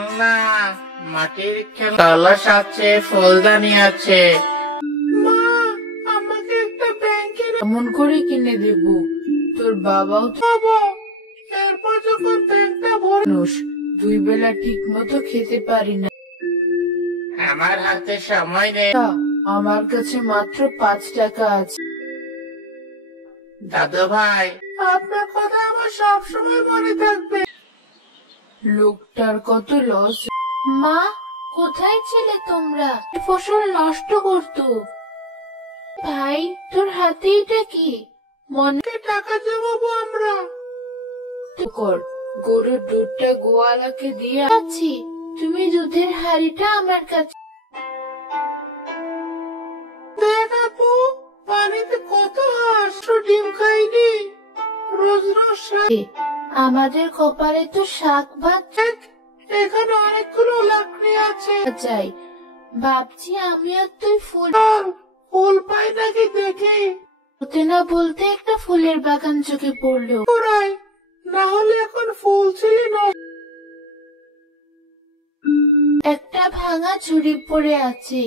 জানলা, মাটির কলস আছে, ফুলদানি আছে। মা, আমাকে একটা ব্যাংকের এমন করে কিনে দেব, তোর বাবাও তো পাবো। এরপর যখন ব্যাংকটা ভরে মানুষ, 2 বেলা ঠিক মতো খেতে পারি না। আমার হাতে সময় নেই। আমার কাছে মাত্র 5 টাকা আছে। দাদু ভাই, আপনার কথা আমার সবসময় মনে থাকবে। লোকটার কত লস। মা, কোথায় ছিলে তোমরা? ফসল নষ্ট করতো। ভাই, তোর হাতে এটা কি? মনে টাকা জমাবো আমরা। কর, গরুর দুধটা গোয়ালাকে দিয়ে আছি, তুমি দুধের হাড়িটা আমার কাছে। দেখ আপু, পানিতে কত হাঁস ডিম খাইনি। রোজ রোজ আমাদের কপালে তো শাক ভাত এখানে অনেকগুলো লাকড়ি আছে। চাই। ভাবছি আমি আর তুই ফুল ফুল পাই নাকি দেখি। হতে না বলতে একটা ফুলের বাগান চোখে পড়লো। ওরাই, না হলে এখন ফুল ছিলি না। একটা ভাঙা ঝুড়ি পড়ে আছে,